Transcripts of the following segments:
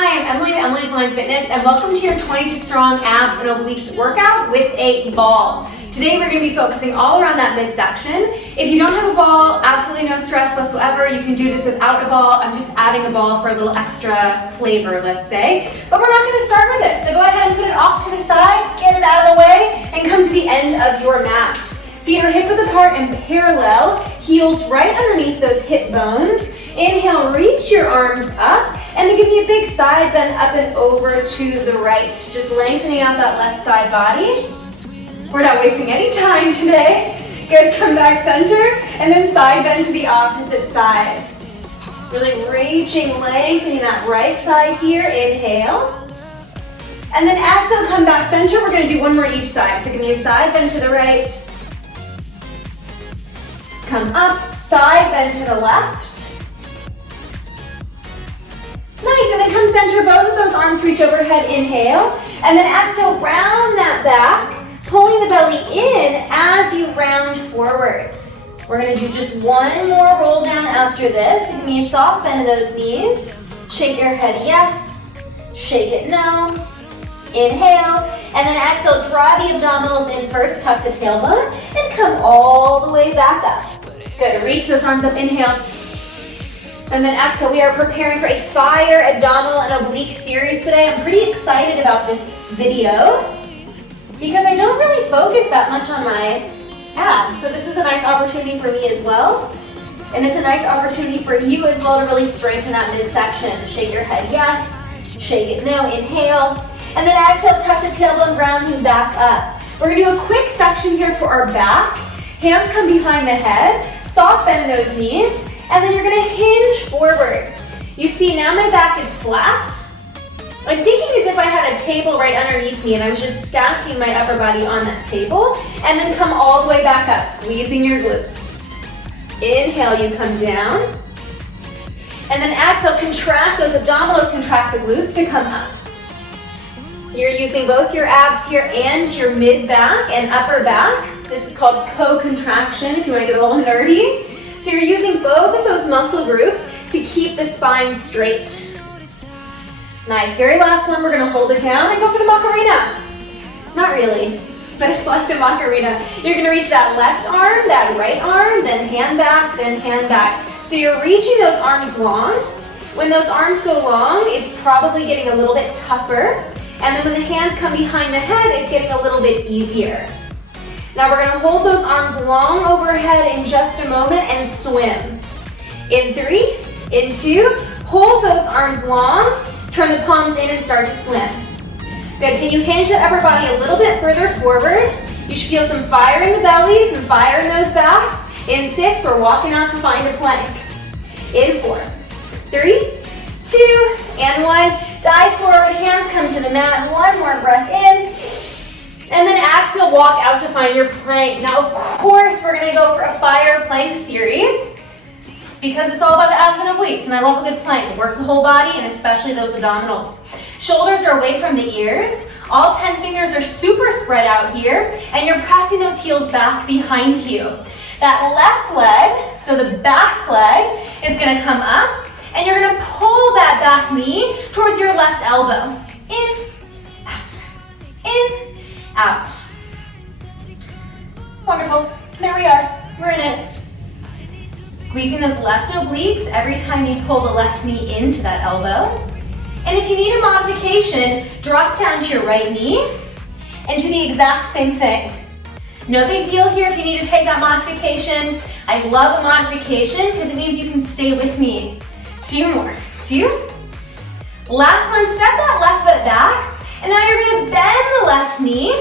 Hi, I'm Emily of Emily's Line Fitness, and welcome to your 22 strong abs and obliques workout with a ball. Today we're going to be focusing all around that midsection. If you don't have a ball, absolutely no stress whatsoever. You can do this without a ball. I'm just adding a ball for a little extra flavor, let's say. But we're not going to start with it. So go ahead and put it off to the side, get it out of the way, and come to the end of your mat. Feet are hip width apart and parallel, heels right underneath those hip bones. Inhale, reach your arms up, and then give me a big side bend up and over to the right. Just lengthening out that left side body. We're not wasting any time today. Good, come back center, and then side bend to the opposite side. Really reaching, lengthening that right side here, inhale. And then exhale, come back center. We're gonna do one more each side. So give me a side bend to the right. Come up, side bend to the left. Nice, and then come center, both of those arms reach overhead, inhale. And then exhale, round that back, pulling the belly in as you round forward. We're gonna do just one more roll down after this. Give me a soft bend of those knees. Shake your head yes, shake it no. Inhale, and then exhale, draw the abdominals in first, tuck the tailbone, and come all the way back up. Good, reach those arms up, inhale. And then exhale, we are preparing for a fire abdominal and oblique series today. I'm pretty excited about this video because I don't really focus that much on my abs. So this is a nice opportunity for me as well. And it's a nice opportunity for you as well to really strengthen that midsection. Shake your head yes, shake it no, inhale. And then exhale, tuck the tailbone, rounding back up. We're gonna do a quick section here for our back. Hands come behind the head, soft bend in those knees, and then you're gonna hinge forward. You see, now my back is flat. I'm thinking as if I had a table right underneath me and I was just stacking my upper body on that table, and then come all the way back up, squeezing your glutes. Inhale, you come down. And then exhale, contract those abdominals, contract the glutes to come up. You're using both your abs here and your mid-back and upper back. This is called co-contraction if you want to get a little nerdy. So you're using both of those muscle groups to keep the spine straight. Nice, very last one, we're gonna hold it down and go for the Macarena. Not really, but it's like the Macarena. You're gonna reach that left arm, that right arm, then hand back, then hand back. So you're reaching those arms long. When those arms go long, it's probably getting a little bit tougher. And then when the hands come behind the head, it's getting a little bit easier. Now we're gonna hold those arms long overhead in just a moment and swim. In 3, in 2, hold those arms long, turn the palms in and start to swim. Good, can you hinge that upper body a little bit further forward? You should feel some fire in the bellies and fire in those backs. In 6, we're walking out to find a plank. In 4, 3, 2, and 1. Dive forward, hands come to the mat. One more breath in. And then exhale, walk out to find your plank. Now, of course, we're gonna go for a fire plank series because it's all about the abs and obliques, and I love a good plank. It works the whole body and especially those abdominals. Shoulders are away from the ears. All 10 fingers are super spread out here, and you're pressing those heels back behind you. That left leg, so the back leg, is gonna come up, and you're gonna pull that back knee towards your left elbow. In, out, in, out. Wonderful, there we are, we're in it. Squeezing those left obliques every time you pull the left knee into that elbow. And if you need a modification, drop down to your right knee and do the exact same thing. No big deal here if you need to take that modification. I love a modification because it means you can stay with me. 2 more, 2. Last one, step that left foot back. And now you're gonna bend the left knee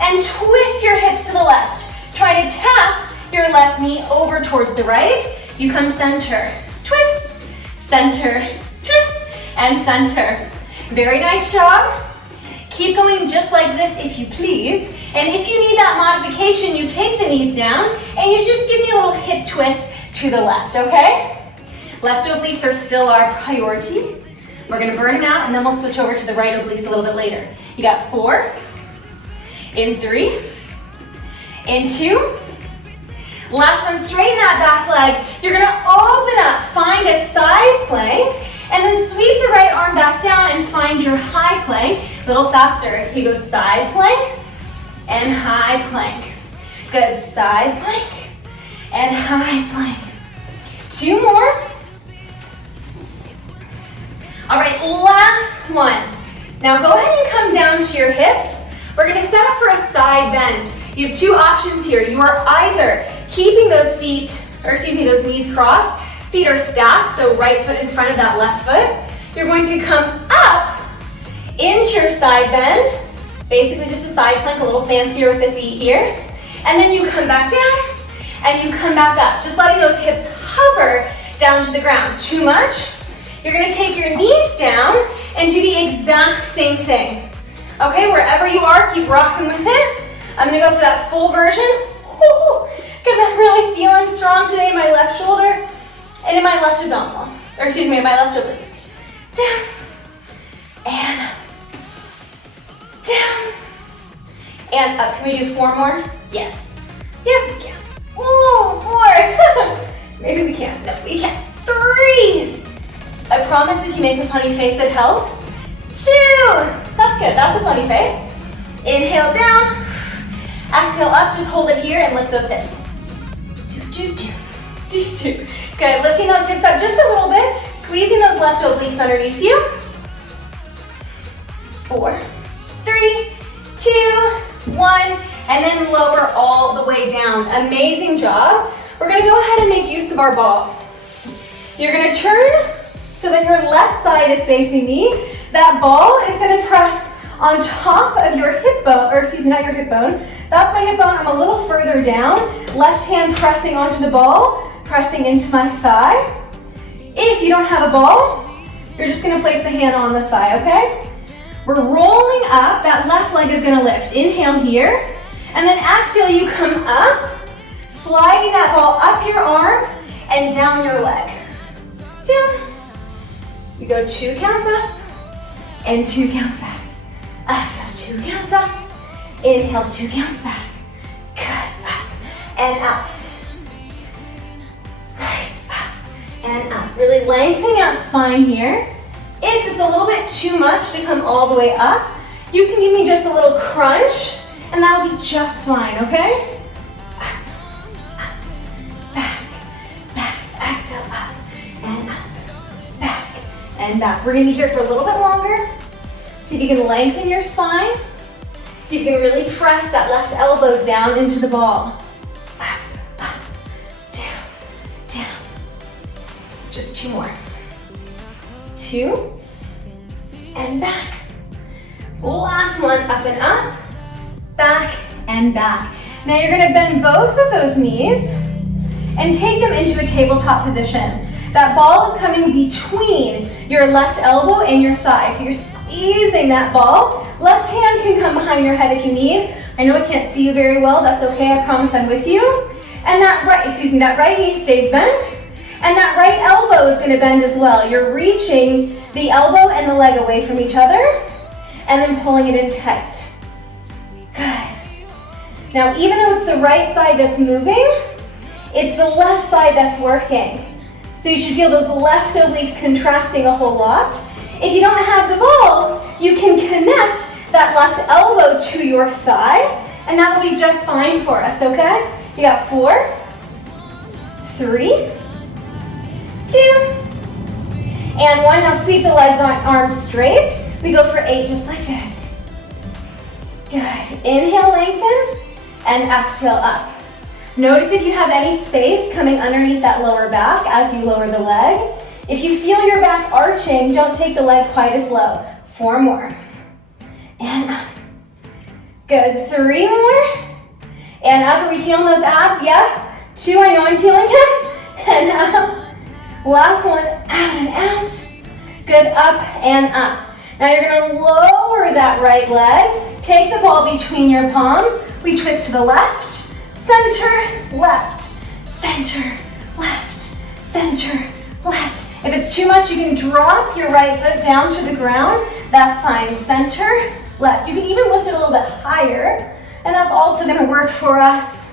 and twist your hips to the left. Try to tap your left knee over towards the right. You come center, twist, center, twist, and center. Very nice job. Keep going just like this if you please. And if you need that modification, you take the knees down and you just give me a little hip twist to the left, okay? Left obliques are still our priority. We're gonna burn them out and then we'll switch over to the right obliques a little bit later. You got 4, in 3, in 2. Last one, straighten that back leg. You're gonna open up, find a side plank, and then sweep the right arm back down A little faster. You go side plank and high plank. Good, side plank and high plank. 2 more. All right, last one. Now go ahead and come down to your hips. We're gonna set up for a side bend. You have 2 options here. You are either keeping those those knees crossed, feet are stacked, so right foot in front of that left foot. You're going to come up into your side bend, basically just a side plank, a little fancier with the feet here. And then you come back down and you come back up, just letting those hips hover down to the ground. Too much? You're gonna take your knees down and do the exact same thing. Okay, wherever you are, keep rocking with it. I'm gonna go for that full version, because I'm really feeling strong today in my left shoulder and in my left abdominals, or excuse me, in my left obliques. Down, and down, and up. Can we do 4 more? Yes. Yes, we can. Ooh, 4. Maybe we can't. No, we can. 3. I promise if you make a funny face, it helps. 2. That's good. That's a funny face. Inhale down. Exhale up. Just hold it here and lift those hips. 2, 2, 2. 2. Good. Lifting those hips up just a little bit. Squeezing those left obliques underneath you. 4, 3, 2, 1. And then lower all the way down. Amazing job. We're going to go ahead and make use of our ball. You're going to turn so that your left side is facing me. That ball is going to press on top of your hip bone, or excuse me, not your hip bone. That's my hip bone. I'm a little further down. Left hand pressing onto the ball, pressing into my thigh. If you don't have a ball, you're just going to place the hand on the thigh, okay? We're rolling up. That left leg is going to lift. Inhale here. And then exhale, you come up, sliding that ball up your arm and down your leg. Down. We go 2 counts up and 2 counts back. Exhale, 2 counts up. Inhale, 2 counts back. Good. Up and up. Nice. Up and up. Really lengthening out spine here. If it's a little bit too much to come all the way up, you can give me just a little crunch, and that'll be just fine, okay? Back, back, exhale, up, and up, back, and back. We're gonna be here for a little bit longer. See if you can lengthen your spine. See if you can really press that left elbow down into the ball. Up, up, down, down. Just 2 more. 2, and back. Last one, up and up. Back and back. Now you're gonna bend both of those knees and take them into a tabletop position. That ball is coming between your left elbow and your thigh. So you're squeezing that ball. Left hand can come behind your head if you need. I know I can't see you very well. That's okay, I promise I'm with you. And that right knee stays bent. And that right elbow is gonna bend as well. You're reaching the elbow and the leg away from each other and then pulling it in tight. Good. Now, even though it's the right side that's moving, it's the left side that's working. So you should feel those left obliques contracting a whole lot. If you don't have the ball, you can connect that left elbow to your thigh, and that'll be just fine for us, okay? You got 4, 3, 2, and 1. Now sweep the legs on, arms straight. We go for 8 just like this. Good. Inhale, lengthen, and exhale up. Notice if you have any space coming underneath that lower back as you lower the leg. If you feel your back arching, don't take the leg quite as low. 4 more. And up. Good. 3 more. And up. Are we feeling those abs? Yes. 2, I know I'm feeling it. And up. Last one. Out and out. Good. Up and up. Now you're going to lower that right leg. Take the ball between your palms. We twist to the left, center, left, center, left, center, left. If it's too much, you can drop your right foot down to the ground. That's fine. Center, left. You can even lift it a little bit higher, and that's also going to work for us.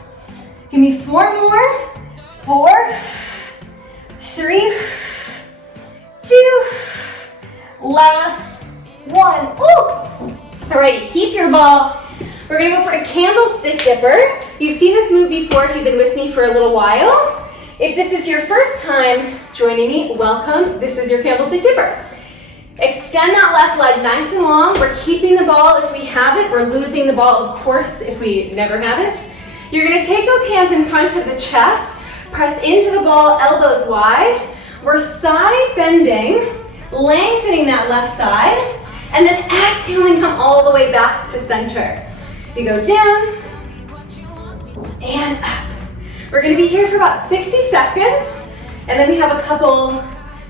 Give me 4 more. 4, 3, 2, last 1. Ooh. All right, keep your ball. We're gonna go for a candlestick dipper. You've seen this move before if you've been with me for a little while. If this is your first time joining me, welcome. This is your candlestick dipper. Extend that left leg nice and long. We're keeping the ball if we have it. We're losing the ball, of course, if we never have it. You're gonna take those hands in front of the chest, press into the ball, elbows wide. We're side bending, lengthening that left side, and then exhaling, come all the way back to center. You go down and up. We're gonna be here for about 60 seconds, and then we have a couple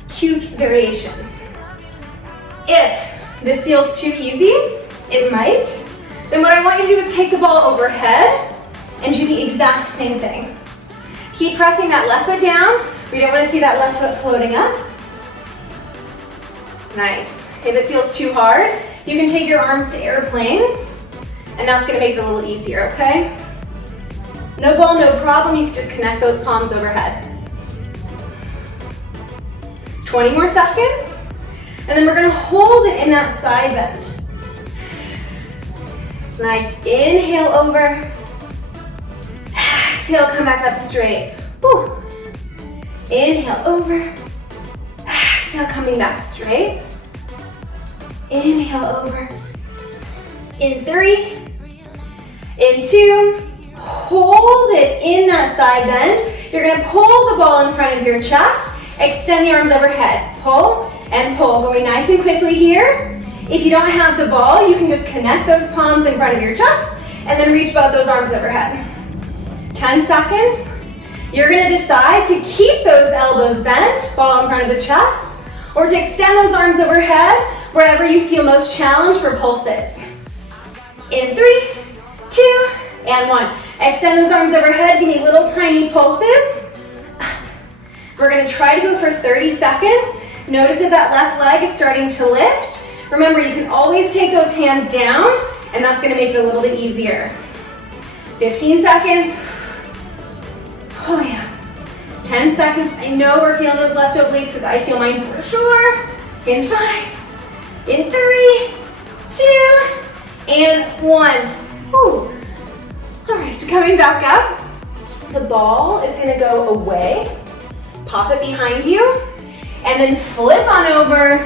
cute variations. If this feels too easy, it might, then what I want you to do is take the ball overhead and do the exact same thing. Keep pressing that left foot down. We don't want to see that left foot floating up. Nice. If it feels too hard, you can take your arms to airplanes, and that's going to make it a little easier, okay? No ball, no problem. You can just connect those palms overhead. 20 more seconds. And then we're gonna hold it in that side bend. Nice, inhale over. Exhale, come back up straight. Whew. Inhale over. Exhale, coming back straight. Inhale over. In 3, in 2, hold it in that side bend. You're gonna pull the ball in front of your chest, extend the arms overhead. Pull and pull, going nice and quickly here. If you don't have the ball, you can just connect those palms in front of your chest and then reach both those arms overhead. 10 seconds. You're gonna decide to keep those elbows bent, ball in front of the chest, or to extend those arms overhead wherever you feel most challenged for pulses. In 3, 2, and 1. Extend those arms overhead, give me little tiny pulses. We're gonna try to go for 30 seconds. Notice if that left leg is starting to lift. Remember, you can always take those hands down, and that's gonna make it a little bit easier. 15 seconds. Oh yeah. 10 seconds. I know we're feeling those left obliques because I feel mine for sure. In 5, in 3, 2, and 1. Whew. All right, coming back up. The ball is gonna go away. Pop it behind you. And then flip on over,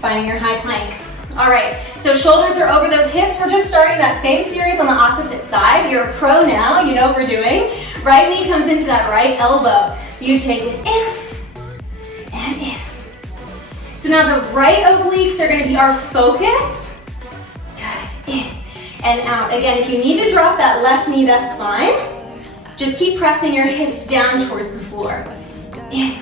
finding your high plank. All right, so shoulders are over those hips. We're just starting that same series on the opposite side. You're a pro now, you know what we're doing. Right knee comes into that right elbow. You take it in and in. So now the right obliques are gonna be our focus. Good, in and out. Again, if you need to drop that left knee, that's fine. Just keep pressing your hips down towards the floor. In.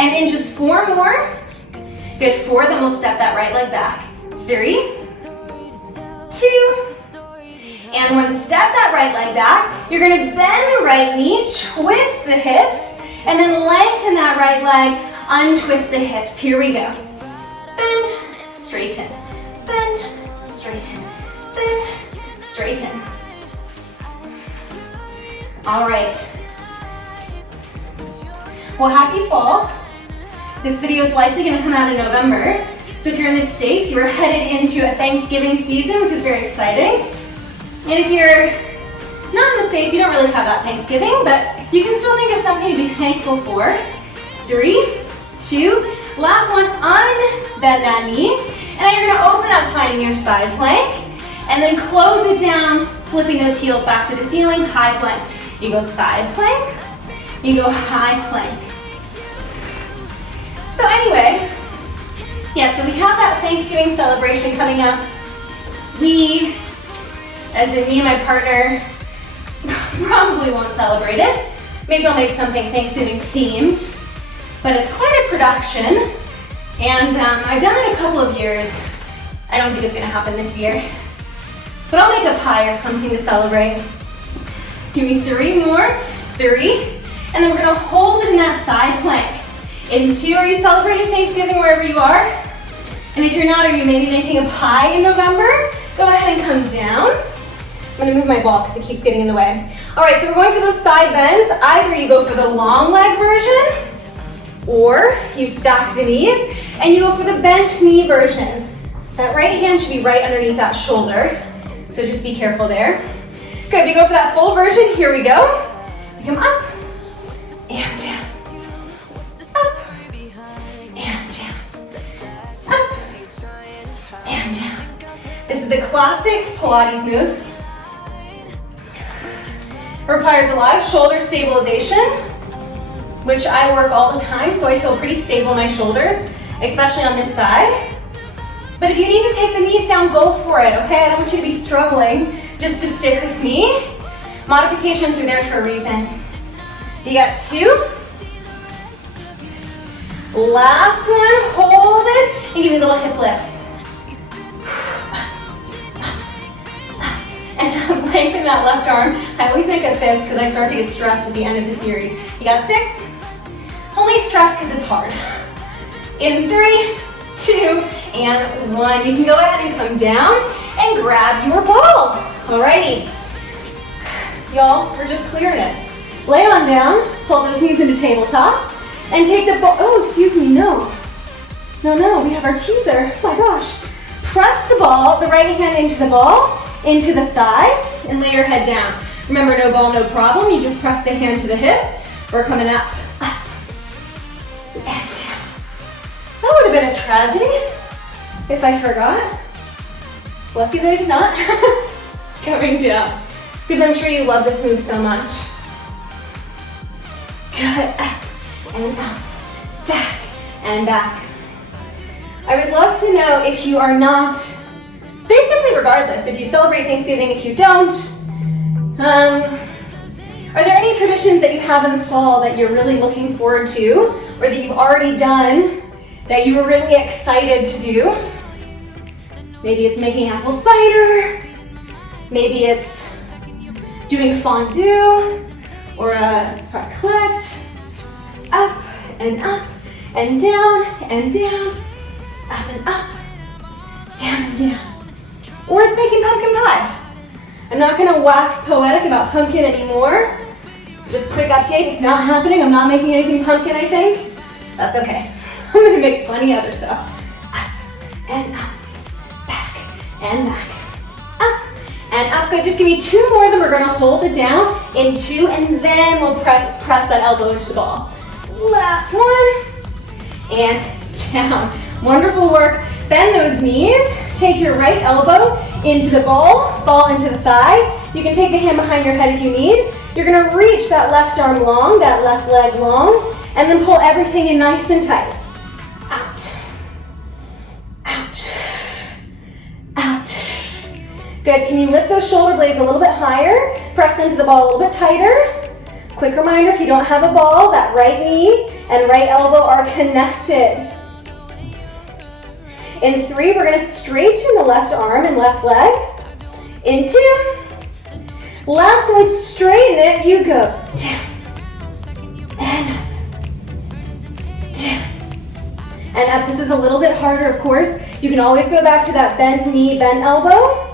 And in just 4 more. Good, 4, then we'll step that right leg back. 3, 2, and 1. Step that right leg back. You're gonna bend the right knee, twist the hips, and then lengthen that right leg, untwist the hips. Here we go. Bend, straighten, bend, straighten, bend, straighten. All right. Well, happy fall. This video is likely gonna come out in November. So if you're in the States, you are headed into a Thanksgiving season, which is very exciting. And if you're not in the States, you don't really have that Thanksgiving, but you can still think of something to be thankful for. 3, 2, last one, unbend that knee. And then you're gonna open up, finding your side plank, and then close it down, flipping those heels back to the ceiling, high plank. You go side plank, you go high plank. So anyway, yeah, so we have that Thanksgiving celebration coming up. We, as in me and my partner, probably won't celebrate it. Maybe I'll make something Thanksgiving themed, but it's quite a production. And I've done it a couple of years. I don't think it's gonna happen this year. But I'll make a pie or something to celebrate. Give me 3 more, 3, and then we're gonna hold it in that side plank. In 2, are you celebrating Thanksgiving wherever you are? And if you're not, are you maybe making a pie in November? Go ahead and come down. I'm gonna move my ball because it keeps getting in the way. All right, so we're going for those side bends. Either you go for the long leg version, Or you stack the knees and you go for the bent knee version. That right hand should be right underneath that shoulder. So just be careful there. Good, we go for that full version. Here we go. You come up and down. Up and down. Up and down. This is a classic Pilates move. It requires a lot of shoulder stabilization, which I work all the time, so I feel pretty stable in my shoulders, especially on this side. But if you need to take the knees down, go for it, okay? I don't want you to be struggling just to stick with me. Modifications are there for a reason. You got 2. Last one, hold it, and give me little hip lifts. And lengthen that left arm. I always make a fist because I start to get stressed at the end of the series. You got 6. Only stress because it's hard. In 3, 2, and 1. You can go ahead and come down and grab your ball. Alrighty. Y'all, we're just clearing it. Lay on down, pull those knees into tabletop, and take the ball. Oh, excuse me, no. No, we have our teaser. Oh my gosh. Press the ball, the right hand into the ball, into the thigh, and lay your head down. Remember, no ball, no problem. You just press the hand to the hip. We're coming up, and down. That would have been a tragedy if I forgot. Lucky that I did not. Coming down, because I'm sure you love this move so much. Good, up and up, back and back. I would love to know if you are not, basically regardless, if you celebrate Thanksgiving, if you don't, are there any traditions that you have in the fall that you're really looking forward to, or that you've already done, that you were really excited to do? Maybe it's making apple cider, maybe it's doing fondue, or a raclette, up and down, and down, up and up, down and down. Or it's making pumpkin pie. I'm not gonna wax poetic about pumpkin anymore. Just quick update, it's not happening. I'm not making anything pumpkin, I think. That's okay. I'm gonna make plenty of other stuff. Up and up, back and back, up and up. Good, just give me 2 more, then we're gonna hold it down in 2, and then we'll press that elbow into the ball. Last one, and down. Wonderful work. Bend those knees. Take your right elbow into the ball into the thigh. You can take the hand behind your head if you need. You're gonna reach that left arm long, that left leg long, and then pull everything in nice and tight. Out, out, out. Good, can you lift those shoulder blades a little bit higher? Press into the ball a little bit tighter. Quick reminder, if you don't have a ball, that right knee and right elbow are connected. In 3, we're gonna straighten the left arm and left leg. In 2, last one, straighten it, you go down, and up, down, and up. This is a little bit harder, of course. You can always go back to that bent knee, bent elbow,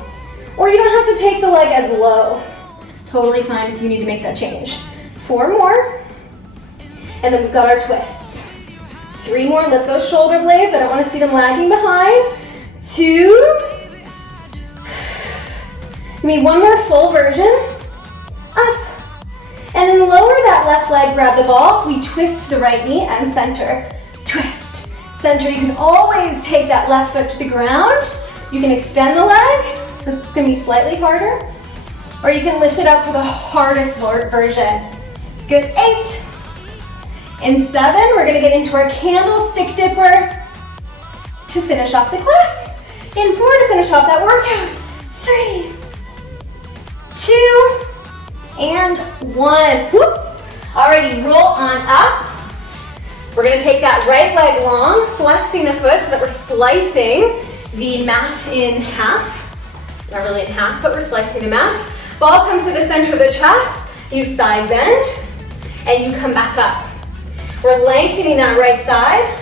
or you don't have to take the leg as low. Totally fine if you need to make that change. 4 more, and then we've got our twists. 3 more, lift those shoulder blades. I don't want to see them lagging behind. 2. Give me 1 more full version. Up. And then lower that left leg, grab the ball. We twist the right knee and center. Twist. Center. You can always take that left foot to the ground. You can extend the leg. It's going to be slightly harder. Or you can lift it up for the hardest version. Good. 8. In 7, we're gonna get into our candlestick dipper to finish off the class. In 4, to finish off that workout. 3, 2, and 1. Whoop. Alrighty, roll on up. We're gonna take that right leg long, flexing the foot so that we're slicing the mat in half. Not really in half, but we're slicing the mat. Ball comes to the center of the chest. You side bend, and you come back up. We're lengthening that right side,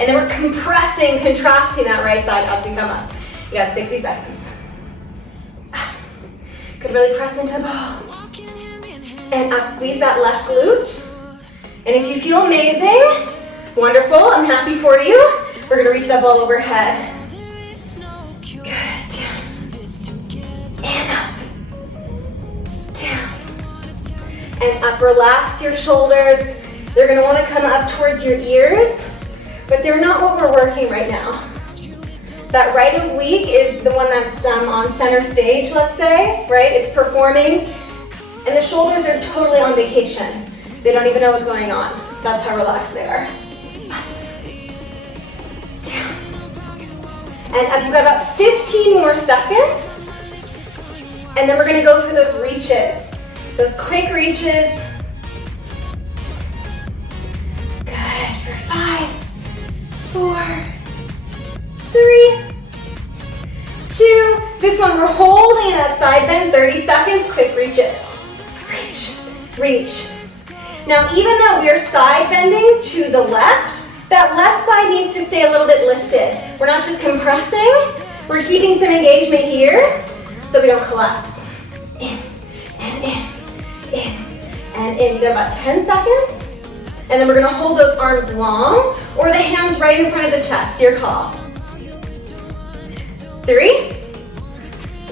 and then we're compressing, contracting that right side as we come up. You got 60 seconds. Good, really press into the ball. And up, squeeze that left glute. And if you feel amazing, Wonderful, I'm happy for you. We're gonna reach that ball overhead. Good. And up. Down. And up, relax your shoulders. They're gonna wanna come up towards your ears, but they're not what we're working right now. That right oblique is the one that's on center stage, let's say, right? It's performing, and the shoulders are totally on vacation. They don't even know what's going on. That's how relaxed they are. Up, down, and up. You've got about 15 more seconds, and then we're gonna go for those reaches, those quick reaches. Good, for 5, 4, 3, 2, this one we're holding that side bend, 30 seconds, quick reaches. Reach, reach. Now even though we're side bending to the left, that left side needs to stay a little bit lifted. We're not just compressing, we're keeping some engagement here so we don't collapse. In, and in, in, and in. You got about 10 seconds. And then we're gonna hold those arms long or the hands right in front of the chest, your call. 3,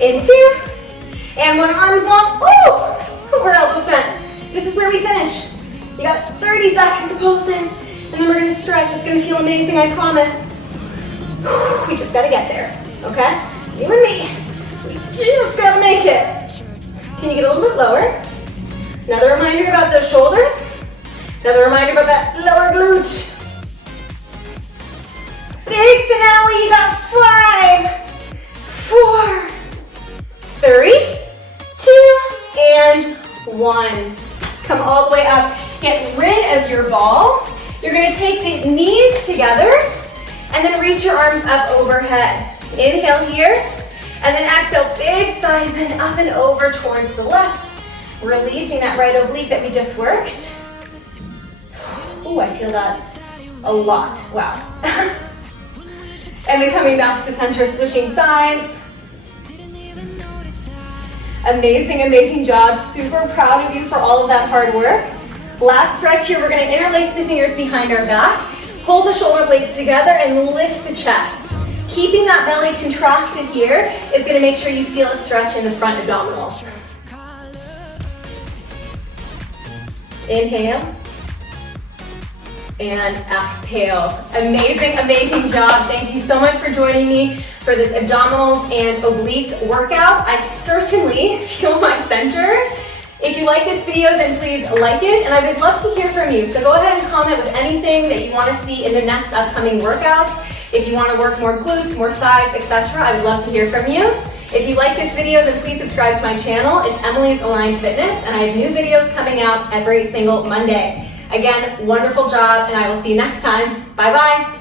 in 2, and one arm is long. Woo! We're elbows bent. This is where we finish. You got 30 seconds of pulses, and then we're gonna stretch. It's gonna feel amazing, I promise. We just gotta get there, okay? You and me, we just gotta make it. Can you get a little bit lower? Another reminder about those shoulders. Another reminder about that lower glute. Big finale, you got 5, 4, 3, 2, and 1. Come all the way up. Get rid of your ball. You're gonna take the knees together and then reach your arms up overhead. Inhale here, and then exhale, big side bend up and over towards the left. Releasing that right oblique that we just worked. Oh, I feel that a lot, wow. And then coming back to center, switching sides. Amazing, amazing job. Super proud of you for all of that hard work. Last stretch here, we're gonna interlace the fingers behind our back, pull the shoulder blades together and lift the chest. Keeping that belly contracted here is gonna make sure you feel a stretch in the front abdominals. Inhale. And exhale. Amazing, amazing job. Thank you so much for joining me for this abdominals and obliques workout. I certainly feel my center. If you like this video, then please like it, and I would love to hear from you. So go ahead and comment with anything that you want to see in the next upcoming workouts. If you want to work more glutes, more thighs, etc., I would love to hear from you. If you like this video, then please subscribe to my channel. It's Emily's Aligned Fitness, and I have new videos coming out every single Monday. Again, wonderful job, and I will see you next time. Bye-bye.